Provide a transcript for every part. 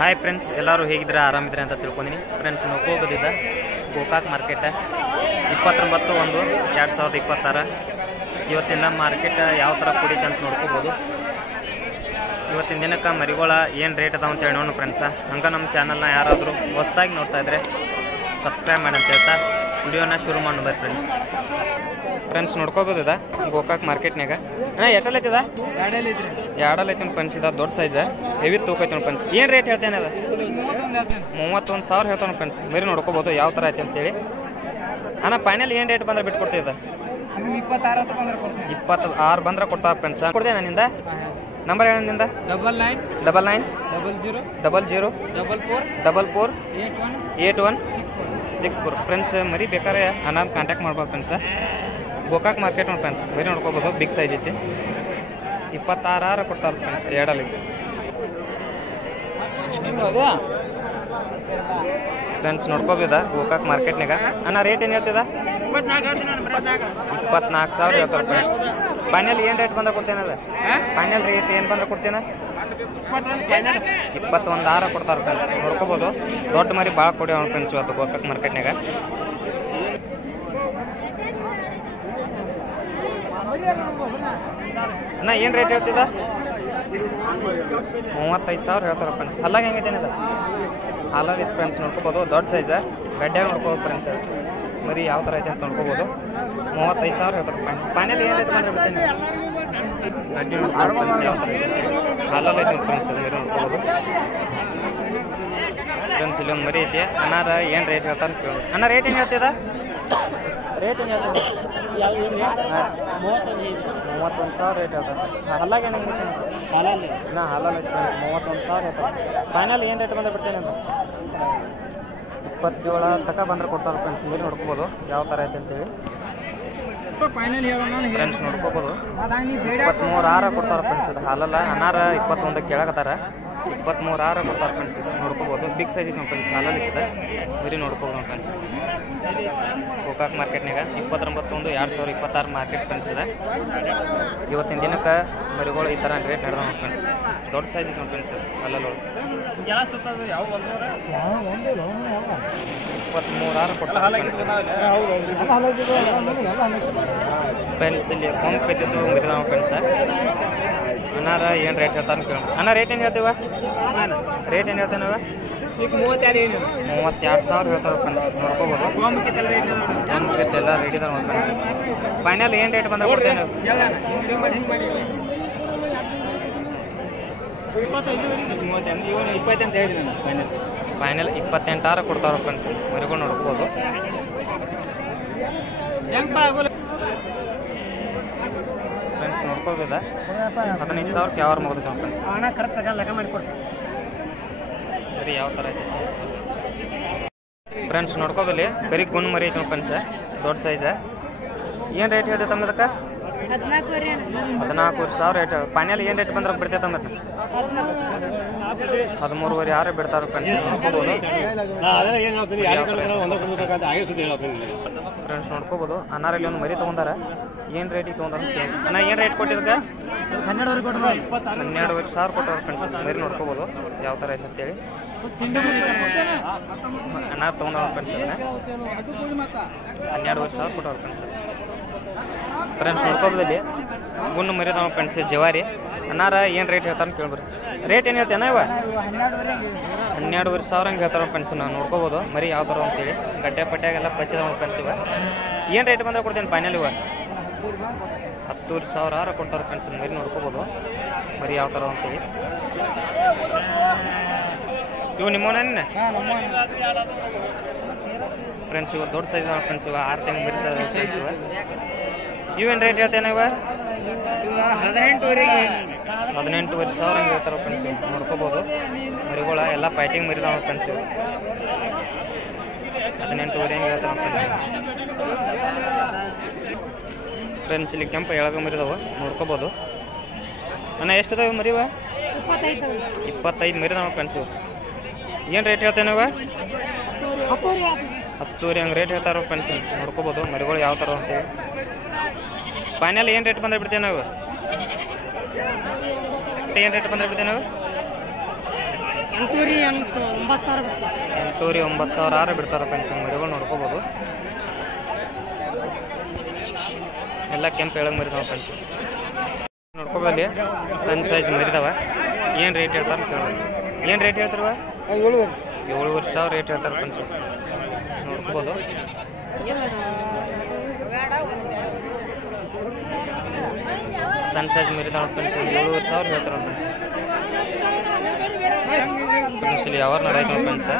Hi friends, ಎಲ್ಲರೂ ಹೇಗಿದ್ರೆ ಆರಾಮಿದ್ರೆ ಅಂತ ತಿಳ್ಕೊಂಡಿನಿ. Friends, ನಾವು ಹೋಗೋದಿದ್ದ ಗೋಕಾಕ್ ಮಾರ್ಕೆಟ್ 29/1/2026. ಇವತ್ತಿನ ಮಾರ್ಕೆಟ್ ಯಾವ ಥರ ಕುಡಿತೆ ಅಂತ ನೋಡ್ಕೋಬೋದು. ಇವತ್ತಿನ ದಿನಕ್ಕೆ ಮರಿಗಳ ಏನು ರೇಟ್ ಅದಾವ ಅಂತ ಹೇಳಿ ನೋಡೋಣ ಫ್ರೆಂಡ್ಸ. ಹಂಗೆ ನಮ್ಮ ಚಾನಲ್ನ ಯಾರಾದರೂ ಹೊಸದಾಗಿ ನೋಡ್ತಾ ಇದ್ರೆ ಸಬ್ಸ್ಕ್ರೈಬ್ ಮಾಡಿ ಅಂತ ಹೇಳ್ತಾ ವಿಡಿಯೋನ ಶುರು ಮಾಡೋದು ಫ್ರೆಂಡ್ಸ್. ನೋಡ್ಕೋಬೋದ ಗೋಕಾಕ್ ಮಾರ್ಕೆಟ್ನಾಗ ಎಷ್ಟಲ್ಲೈತದ ಎರಡಲ್ಲೈತಿ ಫ್ರೆಂಡ್ಸ್. ಇದ ದೊಡ್ಡ ಸೈಜ್ ಹೆವಿ ತೂಕ ಐತಿ ಫ್ರೆಂಡ್ಸ್. ಏನು ರೇಟ್ ಹೇಳ್ತೇನೆ ಅದ 31,000 ಹೇಳ್ತಾನೆ ಫ್ರೆಂಡ್ಸ್. ಬರೀ ನೋಡ್ಕೋಬೋದು ಯಾವ ಥರ ಐತೆ ಅಂತೇಳಿ. ಅಣ್ಣ ಫೈನಲ್ ಏನು ರೇಟ್ ಬಂದ್ರೆ ಬಿಟ್ಕೊಡ್ತಿದ್ದ 26 ಬಂದ್ರೆ ಕೊಡ್ತಾ ಫ್ರೆಂಡ್ಸ್. ಕೊಡ್ದೆ ನನ್ನಿಂದ ನಂಬರ್ ಹೇಳ ನಿಂದ 999944448164 ಫ್ರೆಂಡ್ಸ್. ಮರಿ ಬೇಕಾದ್ರೆ ಅಣ್ಣ ಕಾಂಟ್ಯಾಕ್ಟ್ ಮಾಡ್ಬೋದು ಫ್ರೆಂಡ್ಸ್. ಗೋಕಾಕ್ ಮಾರ್ಕೆಟ್ ನೋಡಿ ಫ್ರೆಂಡ್ಸ್. ಬರೀ ನೋಡ್ಕೋಬೋದು ಬಿಗ್ ಸೈಜ್ ಐತಿ. 26 ಕೊಡ್ತಾರೆ ಫ್ರೆಂಡ್ಸ್. ಎರಡಲ್ಲಿ ಫ್ರೆಂಡ್ಸ್ ನೋಡ್ಕೋಬೋದ ಗೋಕಾಕ್ ಮಾರ್ಕೆಟ್ನಾಗ. ಅಣ್ಣ ರೇಟ್ ಏನು ಹೇಳ್ತಿದ 24,000 ಹೇಳ್ತಾರೆ ಫ್ರೆಂಡ್ಸ್. ಫೈನಲ್ ಏನು ರೇಟ್ ಬಂದ್ರೆ ಕೊಡ್ತೇನೆ ಅದ ಫೈನಲ್ ರೇಟ್ ಏನು ಬಂದ್ರೆ ಕೊಡ್ತೇನೆ 21,000 ಕೊಡ್ತಾರೆ ಫ್ರೆಂಡ್ಸ್. ನೋಡ್ಕೋಬೋದು ದೊಡ್ಡ ಮರಿ ಭಾಳ ಕೊಡಿ ಅವ್ನು ಫ್ರೆಂಡ್ಸ್ ಇವತ್ತು ಗೋಕಾಕ್ ಮಾರ್ಕೆಟ್ನಾಗ. ಅಣ್ಣ ಏನು ರೇಟ್ ಹೇಳ್ತಿದ್ದ 35,000 ಹೇಳ್ತಾರೆ ಫ್ರೆಂಡ್ಸ್. ಹಲ್ಲಾಗ ಹೆಂಗೈತೇನೆ ಅದ ಹಾಲಾಗಿ ಫ್ರೆಂಡ್ಸ್. ನೋಡ್ಕೋಬೋದು ದೊಡ್ಡ ಸೈಜ್ ಗಡ್ಡ್ಯಾಗ ನೋಡ್ಕೋಬೋದು ಫ್ರೆಂಡ್ಸ್. ಮರಿ ಯಾವ ಥರ ಐತೆ ಅಂತ ನೋಡ್ಕೋಬೋದು. 35,000 ಹೇಳ್ತಾರೆ ಫೈನಲ್ ಏನು ರೇಟ್ ಬಂದ್ರೆ ಬಿಡ್ತೇನೆ ಗಡ್ಡಿ ನೋಡ್ಕೋಬೋದು ಫ್ರೆಂಡ್ಸ್. ಯಾವ ಥರ ಐತೆ ಹಾಲಾಗ ಐತೆ ಫ್ರೆಂಡ್ಸ್. ಮರಿ ನೋಡ್ಕೋಬೋದು ಫ್ರೆಂಡ್ಸ್. ಇಲ್ಲೊಂದು ಮರಿ ಐತಿ. ಅನ್ನಾರ ಏನು ರೇಟ್ ಹೇಳ್ತಾರೆ ಕೇಳೋದು. ಅಣ್ಣ ರೇಟ್ ಏನು ಹೇಳ್ತಿದ ರೇಟ್ ಏನು ಹೇಳ್ತದೆ 31,000 ರೇಟ್ ಹೇಳ್ತಾರೆ. ಹಲ್ಲಾಗ ಏನು ಹೆಂಗೈತೆ ನಾ ಹಾಲಲ್ಲಿ ಐತೆ ಫ್ರೆಂಡ್ಸ್. 31,000 ಹೇಳ್ತಾರೆ ಫೈನಲ್ ಏನು ರೇಟ್ ಬಂದ್ರೆ ಬಿಡ್ತೇನೆ ಅಂತ 27 ತನಕ ಬಂದ್ರೆ ಕೊಡ್ತಾರೆ ಫ್ರೆಂಡ್ಸ್. ಮರಿ ನೋಡ್ಕೋಬೋದು ಯಾವ ಥರ ಐತೆ ಅಂತೇಳಿ ಫ್ರೆಂಡ್ಸ್. ನೋಡ್ಕೋಬೋದು 23,000 ಕೊಡ್ತಾರೆ ಫ್ರೆಂಡ್ಸ್. ಇದು ಹಾಲಲ್ಲ ಅನಾರ 21 ಕೇಳಕತ್ತಾರ. 23,000 ಕೊಡ್ತಾರೆ ಫ್ರೆಂಡ್ಸ್. ನೋಡ್ಕೋಬೋದು ಬಿಗ್ ಸೈಜ್ ಐತೆ ಫ್ರೆಂಡ್ಸ್. ಹಾಲಲ್ಲಿ ಇರ್ತದೆ ಮರಿ ನೋಡ್ಕೋಬೋದು ಫ್ರೆಂಡ್ಸ್. ಗೋಕಾಕ್ ಮಾರ್ಕೆಟ್ನಾಗ 29/1/2026 ಮಾರ್ಕೆಟ್ ಫ್ರೆಂಡ್ಸ್ ಇದೆ. ಇವತ್ತಿನ ದಿನಕ್ಕೆ ಮರಿಗಳು ಈ ಥರ ರೇಟ್ ನಡೆದ ಫ್ರೆಂಡ್ಸ್. ದೊಡ್ಡ ಸೈಜ್ ಐತೆ ಫ್ರೆಂಡ್ಸ್. ಅಲ್ಲಲ್ಲ 23,000 ಕೊಡ್ತಾರೆ ಫ್ರೆಂಡ್ಸ್. ಇಲ್ಲಿ ಕೊಂಬ್ ಕೈತಿದ್ದು ಮರಿದಾವ ಫ್ರೆಂಡ್ಸ್. ಅನ್ನಾರ ಏನು ರೇಟ್ ಹೇಳ್ತಾನೆ ಕೇಳೋಣ. ಅಣ್ಣ ರೇಟ್ ಏನು ಹೇಳ್ತೀವ ರೇಟ್ ಏನು ಹೇಳ್ತೇನೆ 32,000 ಹೇಳ್ತಾರೆ ಫ್ರೆಂಡ್ಸ್. ನೋಡ್ಕೋಬೋದು ಎಲ್ಲ ರೆಡಿ ಇದಾವೆ ನೋಡಿ ಫ್ರೆಂಡ್ಸ್. ಫೈನಲ್ ಏನು ರೇಟ್ ಬಂದ ಕೊಡ್ತೇನೆ 20 ಅಂತ ಹೇಳಿ ನಾನು ಫೈನಲ್ 28,000 ಕೊಡ್ತಾವ್ರ ಫ್ರೆಂಡ್ಸ್. ಮರಿಗಳು ನೋಡ್ಕೋಬೋದು ಫ್ರೆಂಡ್ಸ್. ನೋಡ್ಕೋಬೋದ 15,000 ಯಾವಾರ ಮುಗಿದ ಫ್ರೆಂಡ್ಸ್. ಬರೀ ಯಾವ ಥರ ಐತೆ ಫ್ರೆಂಡ್ಸ್. ನೋಡ್ಕೋದಲ್ಲಿ ಕರಿ ಗುಂಡ್ ಮರಿ ಐತೆ ಫ್ರೆಂಡ್ಸ್. ದೊಡ್ಡ ಸೈಜ್. ಏನು ರೇಟ್ ಹೇಳ್ತೈತೆ ತಮ್ಮ ಅದಕ್ಕೆ 14,000 ರೇಟ್. ಫೈನಲ್ ಏನು ರೇಟ್ ಬಂದ್ರೆ ಬಿಡ್ತೈತೆ ತಮ್ಮ 13,500 ಬಿಡ್ತಾರೆ ಫ್ರೆಂಡ್ಸ್. ನೋಡ್ಕೋಬೋದು ಫ್ರೆಂಡ್ಸ್. ನೋಡ್ಕೋಬೋದು ಅನ್ನಾರಲ್ಲಿ ಒಂದು ಮರಿ ತೊಗೊಂಡಾರ. ಏನು ರೇಟಿಗೆ ತೊಗೊಂಡಾರ ಅಣ್ಣ ಏನು ರೇಟ್ ಕೊಟ್ಟಿದ್ದಕ್ಕೆ 12,500 ಕೊಟ್ಟವ್ರು ಫ್ರೆಂಡ್ಸ್. ಮರಿ ನೋಡ್ಕೋಬೋದು ಯಾವ ಥರ ಐತೆ ಅಂತೇಳಿ. ಅನ್ನಾರ ತೊಗೊಂಡವ್ರು ಫ್ರೆಂಡ್ಸ್. 12,500 ಕೊಟ್ಟವ್ರು ಫ್ರೆಂಡ್ಸ್. ಫ್ರೆಂಡ್ಸ್ ನೋಡ್ಕೋಬೋದಲ್ಲಿ ಗುಂಡು ಮರಿದಾವ ಫ್ರೆಂಡ್ಸ್. ಜವಾರಿ ಅನ್ನಾರ ಏನು ರೇಟ್ ಹೇಳ್ತಾನೆ ಕೇಳ್ಬ್ರಿ. ರೇಟ್ ಏನು ಹೇಳ್ತೇನೆ ಇವ 12,500 ಹಂಗೆ ಹೇಳ್ತಾರೆ ಫ್ರೆಂಡ್ಸ್. ನಾವು ನೋಡ್ಕೋಬೋದು ಮರಿ ಯಾವ ಥರ ಅಂತೇಳಿ. ಗಡ್ಡೆ ಪಟ್ಟ್ಯಾಗೆಲ್ಲ ಪಚ್ಚಿದಾವ ಫ್ರೆಂಡ್ಸ್. ಇವ ಏನು ರೇಟ್ ಬಂದ್ರೆ ಕೊಡ್ತೇನೆ ಫೈನಲ್ ಇವ 10,000 ಕೊಡ್ತಾರೆ ಫ್ರೆಂಡ್ಸ್. ಮರಿ ನೋಡ್ಕೋಬೋದು ಮರಿ ಯಾವ ಥರ ಅಂತೇಳಿ. ಇವು ನಿಮ್ಮವನೇ ಫ್ರೆಂಡ್ಸ್. ಇವ ದೊಡ್ಡ ಸೈಜ್ ಫ್ರೆಂಡ್ಸ್. ಇವ 6 ತಿಂಗಳು ಮರಿತದೆ ಫ್ರೆಂಡ್ಸ್. ಇವೇನು ರೇಟ್ ಹೇಳ್ತೇನೆ ಇವ 18,500 ಹಂಗೆ ಹೇಳ್ತಾರೆ ಫ್ರೆಂಡ್ಸ್. ನೋಡ್ಕೋಬೋದು ಮರಿಗಳ ಎಲ್ಲ ಫೈಟಿಂಗ್ ಮರಿದಾವ ಫ್ರೆಂಡ್ಸ್. 18,500 ಹೆಂಗೆ ಹೇಳ್ತಾರೆ ಫ್ರೆಂಡ್ಸ್. ಫ್ರೆಂಡ್ಸ್ ಇಲ್ಲಿ ಕೆಂಪು ಎಳಗ ಮರಿದಾವ ನೋಡ್ಕೋಬೋದು. ಅಣ್ಣ ಎಷ್ಟದಾವ ಮರಿವ 25 ಮರಿದಾವ ಫ್ರೆಂಡ್ಸ್. ಏನು ರೇಟ್ ಹೇಳ್ತೇನೆ ಇವ 10,000 ಹಂಗೆ ರೇಟ್ ಹೇಳ್ತಾರ ಫ್ರೆಂಡ್ಸ್. ನೋಡ್ಕೋಬೋದು ಮರಿಗಳು ಯಾವ ಥರ ಅಂತೇಳಿ. ಫೈನಲ್ ಏನು ರೇಟ್ ಬಂದ್ರೆ ಬಿಡ್ತೇವೆ ನಾವು ಏನು ರೇಟ್ ಬಂದ್ರೆ ಬಿಡ್ತೇವೆ ನಾವು ಎಂಟೂರಿ 9,000 ಆರು ಬಿಡ್ತಾರೆ ಫ್ರೆಂಡ್ಸ್. ಮರಿಗಳು ನೋಡ್ಕೋಬೋದು. ಎಲ್ಲ ಕೆಂಪು ಎಳಗ್ ಮರಿದಾವ ಫ್ರೆಂಡ್ಸ್. ನೋಡ್ಕೋಬೋದಲ್ಲಿ ಸಣ್ಣ ಸೈಜ್ ಮರಿದಾವ. ಏನು ರೇಟ್ ಹೇಳ್ತಾರೆ ಕೇಳೋದು. ಏನು ರೇಟ್ ಹೇಳ್ತಾರವ? 7,500 ರೇಟ್ ಹೇಳ್ತಾರೆ ಫ್ರೆಂಡ್ಸ್. ನೋಡ್ಕೋಬೋದು. ಸಣ್ಣ ಸೈಜ್ ಮರಿದಾವ ಫ್ರೆಂಡ್ಸ್. 7,500 ಹೇಳ್ತಾರೆ ಫ್ರೆಂಡ್ಸ್. ಇಲ್ಲಿ ಯಾವ ನಡಾಯ್ತು ಫ್ರೆಂಡ್ಸ್.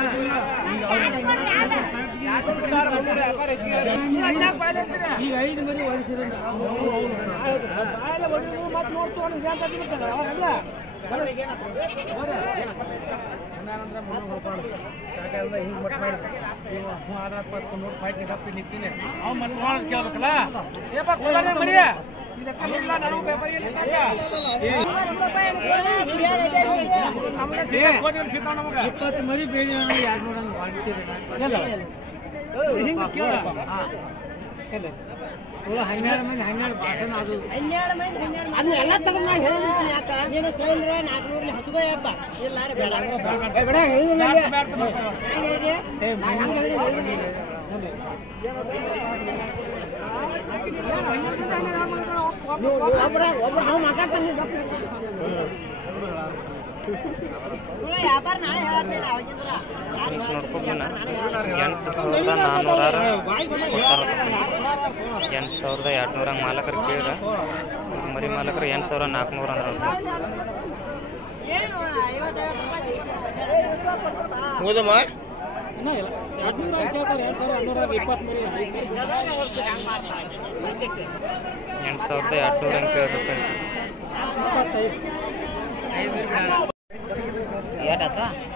ನೋಡ್ಕೋಬೋಣ. 8,400 ಮಾಲಕರು ಕೇಳಿದ ಮರಿ ಮಾಲಕರು 8,400 ಅಂದ್ರೆ ಹೌದಮ್ಮ. 8,200 ಹಂಗೆ ಕೇಳಿದ್ರು ಫ್ರೆಂಡ್ಸ್.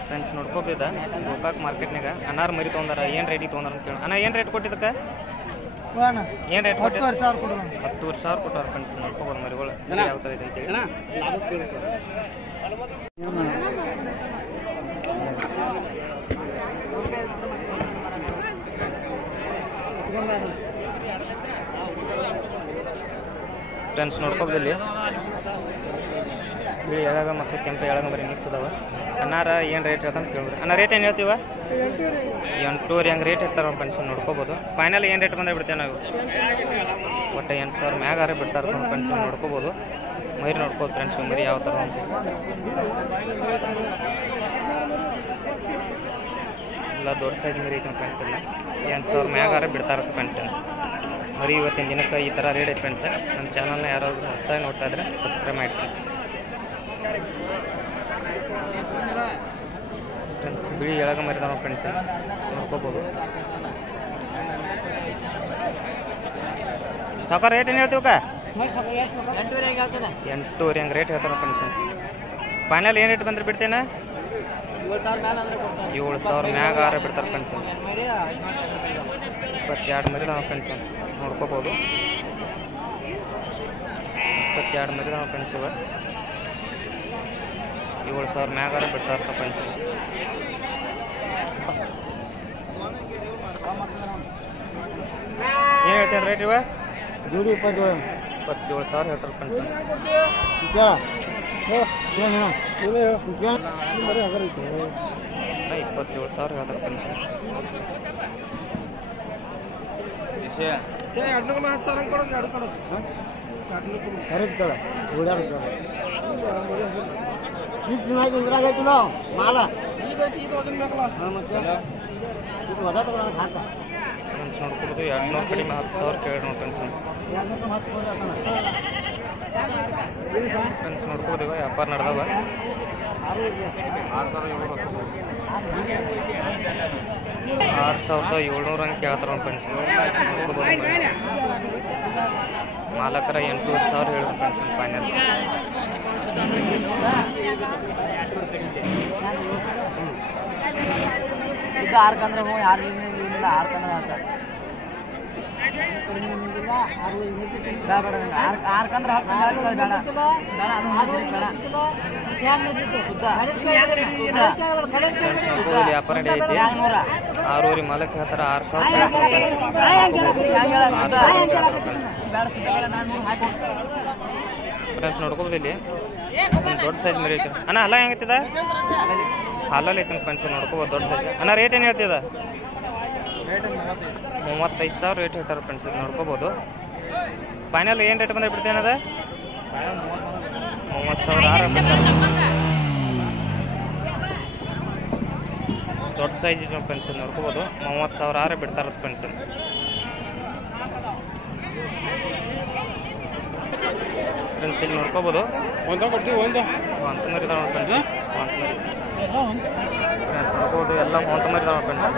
ಫ್ರೆಂಡ್ಸ್ ನೋಡ್ಕೋಬೋದ ಗೋಕಾಕ್ ಮಾರ್ಕೆಟ್ನಾಗ ಅನಾರ್ ಮರಿ ತೊಗೊಂಡಾರ. ಏನು ರೇಟಿಗೆ ತೊಗೊಂಡಾರ ಅಂತ ಕೇಳಿ. ಅಣ್ಣ ಏನು ರೇಟ್ ಕೊಟ್ಟಿದ್ದಕ್ಕೆ? ಏನು ರೇಟ್ ಕೊಟ್ಟು? 10,000 ಕೊಟ್ಟಾರ ಫ್ರೆಂಡ್ಸ್. ನೋಡ್ಕೋಬೋದು ಮರಿಗಳು ಯಾವ ಥರ ಇದೆ ಅಂತೇಳಿ. ಫ್ರೆಂಡ್ಸ್ ನೋಡ್ಕೋಬೋದಲ್ಲಿ ಬಿಳಿ ಎಳಗ ಮತ್ತು ಕೆಂಪು ಎಳಗ ಮರಿ ಮಿಕ್ಸ್ ಅದಾವ. ಅನ್ನಾರ ಏನು ರೇಟ್ ಹೇಳ್ತ ಅಂತ ಕೇಳಿದ್ರಿ. ಅನ್ನ ರೇಟ್ ಏನು ಹೇಳ್ತೀವ? 8,200 ಹಂಗೆ ರೇಟ್ ಇರ್ತಾರ ಫ್ರೆಂಡ್ಸ್. ನೋಡ್ಕೋಬೋದು. ಫೈನಲ್ ಏನು ರೇಟ್ ಬಂದರೆ ಬಿಡ್ತೇವೆ ನಾವು. ಒಟ್ಟು 8,000 ಮ್ಯಾಗಾರ ಬಿಡ್ತಾರೆ ಫ್ರೆಂಡ್ಸ್. ನೋಡ್ಕೋಬೋದು. ಮರಿ ನೋಡ್ಕೋದು ಫ್ರೆಂಡ್ಸ್. ಮರಿ ಯಾವ ಥರ ಅಂತ ಎಲ್ಲ ದೊಡ್ಡ ಸೈಜ್ ಮರಿ ಐತೆ ಫ್ರೆಂಡ್ಸ್. ಎಲ್ಲ 8,000 ಮ್ಯಾಗಾರ ಬಿಡ್ತಾರೆ ಫ್ರೆಂಡ್ಸ್. ಮರಿ ಇವತ್ತಿನ ದಿನಕ್ಕೆ ಈ ಥರ ರೇಟ್ ಐತೆ ಫ್ರೆಂಡ್ಸ್. ನಮ್ಮ ಚಾನಲ್ನ ಯಾರಾದರೂ ಹೊಸದಾಗಿ ನೋಡ್ತಾ ಇದ್ರೆ ಸಬ್ಸ್ಕ್ರೈಬ್ ಮಾಡಿ ಫ್ರೆಂಡ್ಸ್. ಬಿಳಿ ಎಳಗ ಮರಿದಾವ ಫ್ರೆಂಡ್ಸ್. ನೋಡ್ಕೋಬೋದು. ಸಾಕಾರ ರೇಟ್ ಏನು ಹೇಳ್ತೀವಕ್ಕ? 8,200 ಹಂಗೆ ರೇಟ್ ಹೇಳ್ತಾರೆ ಫ್ರೆಂಡ್ಸ್. ಫೈನಲ್ ಏನು ರೇಟ್ ಬಂದ್ರೆ ಬಿಡ್ತೇನೆ? 7,000 ಮ್ಯಾಗಾರ ಬಿಡ್ತಾರೆ ಫ್ರೆಂಡ್ಸ್. 22 ಮರಿದಾವ ಫ್ರೆಂಡ್ಸ್. ನೋಡ್ಕೋಬೋದು. 22 ಮರಿದಾವ ಫ್ರೆಂಡ್ಸ್. ಇವ 7,000 ಮ್ಯಾಗಾರ ಬಿಡ್ತಾರೆ ಫ್ರೆಂಡ್ಸ್. ಏನು ಹೇಳ್ತೇನೆ ರೇಟ್ ಇವ? 27,000 ಹೇಳ್ತಾರೆ ಫ್ರೆಂಡ್ಸ್. 27,000 ಹೇಳ್ತಾರೆ ಫ್ರೆಂಡ್ಸ್. ನೋಡ್ಕೋಬೋದು. 200 ಕಡಿಮೆ 10,000 ಕೇಳಿ ನೋಡಿ ಫ್ರೆಂಡ್ಸ್. ಫ್ರೆಂಡ್ಸ್ ನೋಡ್ಕೋಬೋದು. ಇವ ವ್ಯಾಪಾರ ನಡೆದವ. 6,700 ಹಂಗೆ ಕೇಳ್ತಾರ ಫ್ರೆಂಡ್ಸ್. ನೋಡ್ಕೋಬೋದು. ಮಾಲಕರ 8,000 ಹೇಳಿದ್ರು ಫ್ರೆಂಡ್ಸ್. ಫೈನಲ್ 6 ಕಂದ್ರೆ ಯಾರು ವ್ಯಾಪಾರ ಐತಿ. 6,000 ಮಾಲಕ್ ಹೇಳ್ತಾರ. 6,000 ಫ್ರೆಂಡ್ಸ್ ನೋಡ್ಕೋಬೋದು. ಇಲ್ಲಿ ದೊಡ್ಡ ಸೈಜ್ ಮರಿ ಐತಿ. ಅಣ್ಣ ಅಲ್ಲ ಹೆಂಗೈತಿದ? ಹಾಲಲ್ಲಿ ಐತೆ ಫ್ರೆಂಡ್ಸ್ ನೋಡ್ಕೋಬೋದು ದೊಡ್ಡ ಸೈಜ್. ಅಣ್ಣ ರೇಟ್ ಏನು ಹೇಳ್ತಿದ? 35,000 ರೇಟ್ ಹೇಳ್ತಾರೆ ಫ್ರೆಂಡ್ಸ್. ಇದು ನೋಡ್ಕೋಬೋದು. ಫೈನಲ್ ಏನು ರೇಟ್ ಬಂದ್ರೆ ಬಿಡ್ತೇನೆ ಅದ 30,000 ದೊಡ್ಡ ಸೈಜ್ ಫ್ರೆಂಡ್ಸ್ ನೋಡ್ಕೋಬೋದು. 30,000 ಬಿಡ್ತಾರ ಫ್ರೆಂಡ್ಸ್. ಫ್ರೆಂಡ್ಸ್ ಇಲ್ಲಿ ನೋಡ್ಕೋಬೋದು ಅಂತ ಮರಿ ಇದಾವೆ ಫ್ರೆಂಡ್ಸ್. ನೋಡ್ಕೋಬೋದು ಎಲ್ಲ ಹೊಂತ ಮರಿ ಇದಾವೆ ಫ್ರೆಂಡ್ಸ್.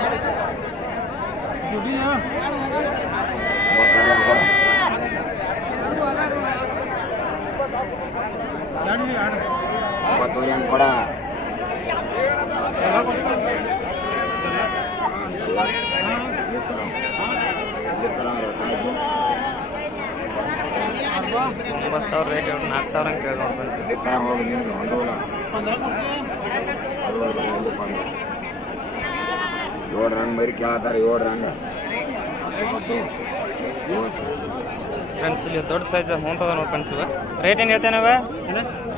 $9,000 ರೇಟ್ 4,000 ಅಂತ ಕೇಳಿ ಏಳು ರಂಗ್ ಮರಿ ಕೇಳ್ತಾರೆ. 7 ರಂಗ ಫ್ರೆಂಡ್ಸ್ ಇಲ್ಲಿ ದೊಡ್ಡ ಸೈಜ್ ಹೊಂತದ ನೋಡಿ ಫ್ರೆಂಡ್ಸ್. ಇವ ರೇಟ್ ಏನು ಹೇಳ್ತೇನೆ?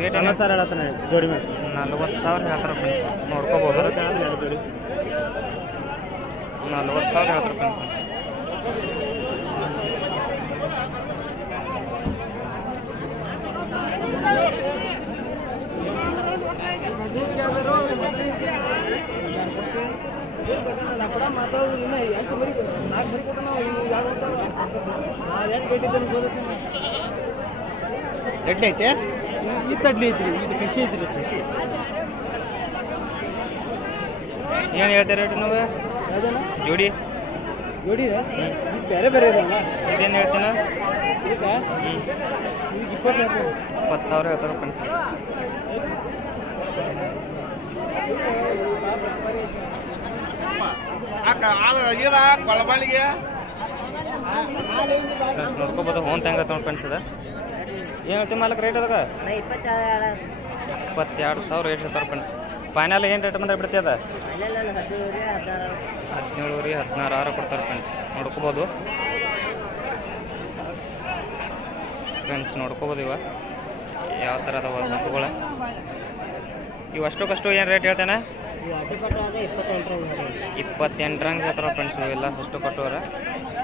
ರೇಟ್ ಏನು ಸರ್ ಹೇಳ್ತಾನೆ? ಜೋಡಿ ಮೇಲೆ 40,000 ಹೇಳ್ತಾರೆ ಫ್ರೆಂಡ್ಸ್. ನೋಡ್ಕೋಬೋದು 40,000 ಹೇಳ್ತಾರೆ ಫ್ರೆಂಡ್ಸ್. ತಡ್ಲಿ ಐತೆ ಈ ತಡ್ಲಿ ಐತ್ರಿ. ಇದು ಕೃಷಿ ಐತ್ರಿ. ಕೃಷಿ ಏನು ಹೇಳ್ತೀರಿ ರೇಟ್ ನೀವು? ಜೋಡಿ ಜೋಡಿ ಬೇರೆ ಬೇರೆ ಇದಲ್ಲ. ಇದೇನು ಹೇಳ್ತೇನೆ? ಈಗ 20,000 ಹೇಳ್ತಾರೆ ಫ್ರೆಂಡ್ಸ್. ನೋಡ್ಕೋಬೋದು ಹೊಂತ ಹೆಂಗ ತೊಗೊಂಡು ಫ್ರೆಂಡ್ಸ್. ಅದ ಏನು ಹೇಳ್ತೀವಿ ಮಾಲಕ್ ರೇಟ್ ಅದಾಗ? 22,000 ರೇಟ್ ಹೇಳ್ತಾರೆ ಫ್ರೆಂಡ್ಸ್. ಫೈನಲ್ ಏನು ರೇಟ್ ಬಂದ್ರೆ ಬಿಡ್ತೀವಿ ಅದ 17,000-16,000 ಕೊಡ್ತಾರೆ ಫ್ರೆಂಡ್ಸ್. ನೋಡ್ಕೋಬೋದು ಫ್ರೆಂಡ್ಸ್. ನೋಡ್ಕೋಬೋದು ಇವ ಯಾವ ಥರ ಅದಾವ ಮಕ್ಕಳು. ಇವು ಅಷ್ಟಕ್ಕಷ್ಟು ಏನು ರೇಟ್ ಹೇಳ್ತೇನೆ? 28 ರಂಗ್ ಹೇಳ್ತಾರ ಫ್ರೆಂಡ್ಸ್. ಇವೆಲ್ಲ ಅಷ್ಟು ಕೊಟ್ಟವ್ರ.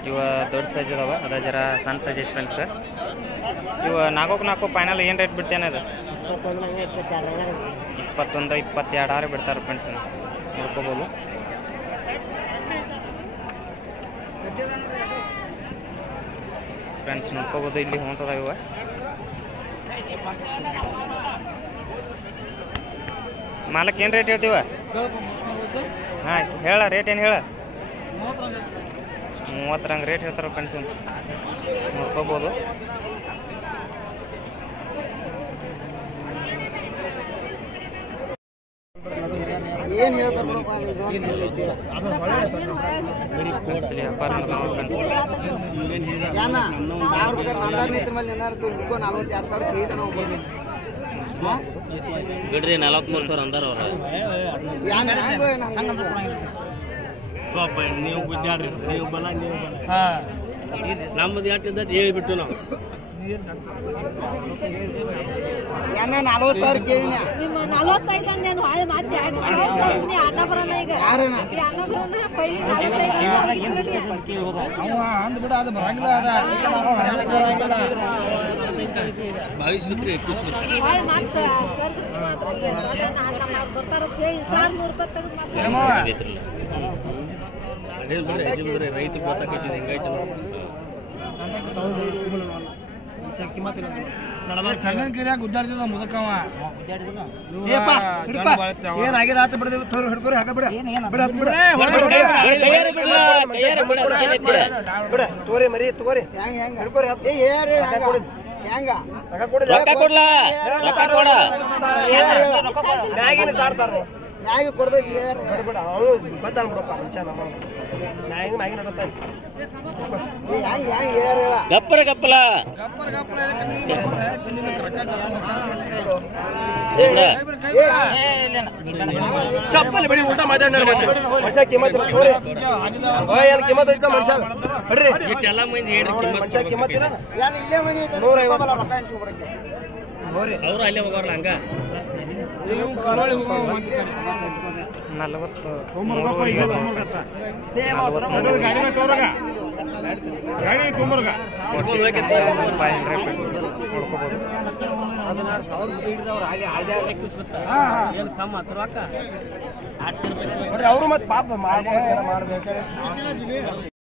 ಇವ ದೊಡ್ಡ ಸೈಜ್ ಅದಾವ. ಅದ ಜರ ಸಣ್ಣ ಸೈಜ್ ಐತೆ ಫ್ರೆಂಡ್ಸ್. ಇವ 4 ಫೈನಲ್ ಏನು ರೇಟ್ ಬಿಡ್ತೇನೆ? ಅದು 21-22 ಬಿಡ್ತಾರೆ ಫ್ರೆಂಡ್ಸ್. ನೋಡ್ಕೋಬೋದು ಫ್ರೆಂಡ್ಸ್. ನೋಡ್ಕೋಬೋದು ಇಲ್ಲಿ ಹೊಂತದ ಇವ. ಮಾಲಕ್ ಏನು ರೇಟ್ ಹೇಳ್ತೀವ? ಹಾಂ ಹೇಳ ರೇಟ್ ಏನು ಹೇಳ? 30 ರಂಗ್ ರೇಟ್ ಹೇಳ್ತಾರೆ ಫ್ರೆಂಡ್ಸ್. ನೋಡ್ಕೋಬೋದು ಏನು ಹೇಳ್ತಾರೆ ವ್ಯಾಪಾರ ಬಿಡ್ರಿ 43,000 ಅಂದಾರ ಅವ್ರ. ನೀವು ಗುದ್ದಾಡ್ರಿ. ನೀವು ಬಲ ನೀವು ನಮ್ಮದು ಯಾಟಿಂದ ಹೇಳ್ಬಿಟ್ಟು ನಾವು 40,000 ಕೇಳಿನ. 45 ಅಂದೇನು ಹಾಳೆ ಮತ್ತೆ ಅಣ್ಣ ಬರೋಣ. ಈಗ ಅಣ್ಣ ಬರೋಣ ಪೈಲಿ 22 21 ಹಾಳೆ ಮತ್ತೆ ಸರ್ ಬರ್ತಾರ ಕೇಳಿ ಸರ್ 100 ರೂಪಾಯಿ ತೆಗೆದು ಮಾತ್ರ ರೈತರಿಗೆ ಗೊತ್ತಾಗೈತಿ ಹೆಂಗೈತಿ. ಗುದ್ದಾಡ್ತಿದ ಮುದಕವ ಏನಾಗಿದೆ ಆತ ಬಿಡ ಹಿಡ್ಕೊರಿ ಹಾಕ ಬಿಡ ಬಿಡ ತೋರಿ ಮರಿ ತಗೋರಿ ಹೆಂಗ ಹಿಡ್ಕೊರಿ ಹೆಂಗ ಮ್ಯಾಗಿನ ಸಾರ್ತಾರ. ಮ್ಯಾಗ ಕೊಡ್ದೈತಿ ಬಿಡ ಅವನು ಗೊತ್ತಾನ ಬಿಡಪ್ಪ ಮನುಷ್ಯ. ನಮ್ಮ ಮ್ಯಾಗಿನ ನಡತಾನೆ ಗಪ್ಪರ ಗಪ್ಪಲ ಚಪ್ಪಲಿ ಬಡಿ ಊಟ ಮಾತಾಡ ಮನುಷ್ಯ ಕಿಮ್ಮತ್ ಕಿಮ್ಮತ್ ಐತ ಮನುಷ್ಯ ಬಿಡ್ರಿ. ಎಲ್ಲ ಮಂದಿ ಹೇಳ್ರಿ ಮನುಷ್ಯ ಕಿಮ್ಮತ್ 150 ರೊಕ್ಕ ಅವ್ರು ಅಲ್ಲೇ ಹೋಗೋರ್ಲ ಹಂಗ ಅವರು ಮತ್ತೆ ಪಾಪ ಮಾಡ್ಬೇಕು